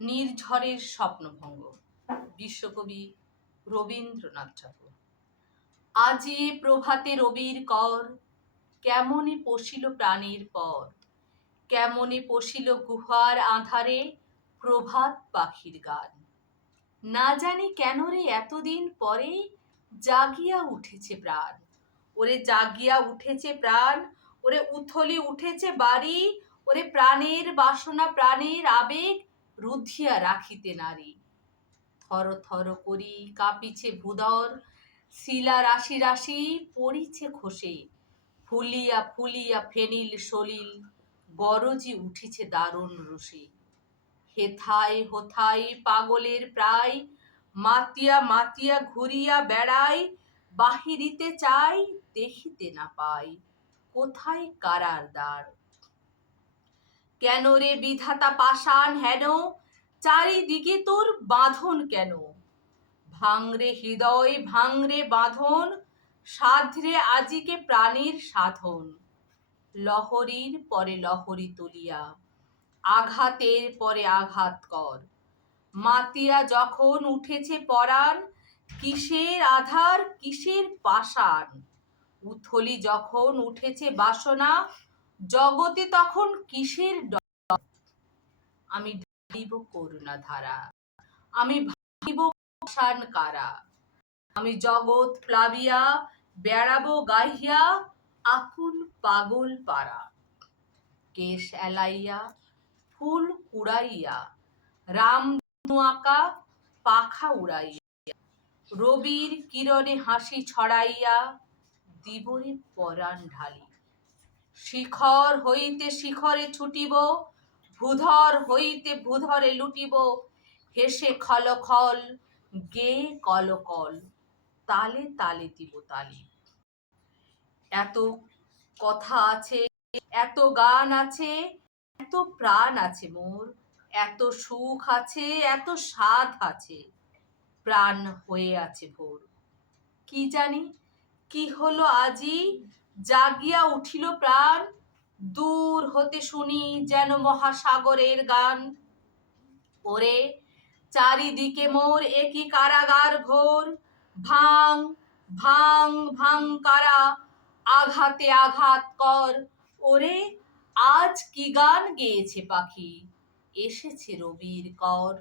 নির্ঝরের স্বপ্নভঙ্গ, বিশ্বকবি রবীন্দ্রনাথ ঠাকুর। আজি প্রভাতে রবির কর, কেমনে পশিল প্রাণের পর, কেমনে পশিল গুহার আঁধারে প্রভাত পাখির গান। না জানি কেন রে এতদিন পরে জাগিয়া উঠেছে প্রাণ, ওরে জাগিয়া উঠেছে প্রাণ, ওরে উথলি উঠেছে বাড়ি, ওরে প্রাণের বাসনা প্রাণের আবেগ রুধিয়া রাখিতে নারী। থর থর করি কাঁপিছে ভূধর, শিলা রাশি রাশি পড়িছে খসে, ফুলিয়া ফুলিয়া ফেনিল সলিল গরজি উঠিছে দারুণ রোষে। হেথায় হোথায় পাগলের প্রায়, মাতিয়া মাতিয়া ঘুরিয়া বেড়াই, বাহিরিতে চাই দেখিতে না পাই, কোথায় কারার দ্বার। কেন রে বিধাতা পাষাণ হেন, চারিদিকে তোর বাঁধন কেন? ভাঙরে হৃদয় ভাঙরে বাঁধন, সাধরে আজিকে প্রাণীর সাধন। লহরীর পরে লহরী তুলিয়া, আঘাতের পরে আঘাত কর। মাতিয়া যখন উঠেছে পরাণ, কিসের আধার কিসের পাষাণ। উথলি যখন উঠেছে বাসনা, জগতে তখন কিসের ডর। আমি ঢালিব করুণা ধারা, আমি ভাঙিব পাষাণ কারা। আমি জগৎ প্লাবিয়া বেড়াবো গাহিয়া আকুল পাগল পারা। কেশ এলাইয়া ফুল কুড়াইয়া, রাম আঁকা পাখা উড়াইয়া, রবির কিরণে হাসি ছড়াইয়া দিবরে পরাণ ঢালি। শিখর হইতে শিখরে ছুটিব, ভূধর হইতে ভূধরে লুটিব, হেসে খলখল গেয়ে কলকল, তালে তালে দিব তালি। এত কথা আছে, এত গান আছে, এত প্রাণ আছে মোর, এত সুখ আছে, এত সাধ আছে, প্রাণ হয়ে আছে ভোর। কি জানি কি হলো আজি, জাগিয়া উঠিল প্রাণ, দূর হতে শুনি যেন মহাসাগরের গান। ওরে চারিদিকে মোর একই কারাগার ঘোর, ভাঙ ভাঙ ভাঙ কারা, আঘাতে আঘাত কর। ওরে আজ কি গান গেয়েছে পাখি, এসেছে রবির কর।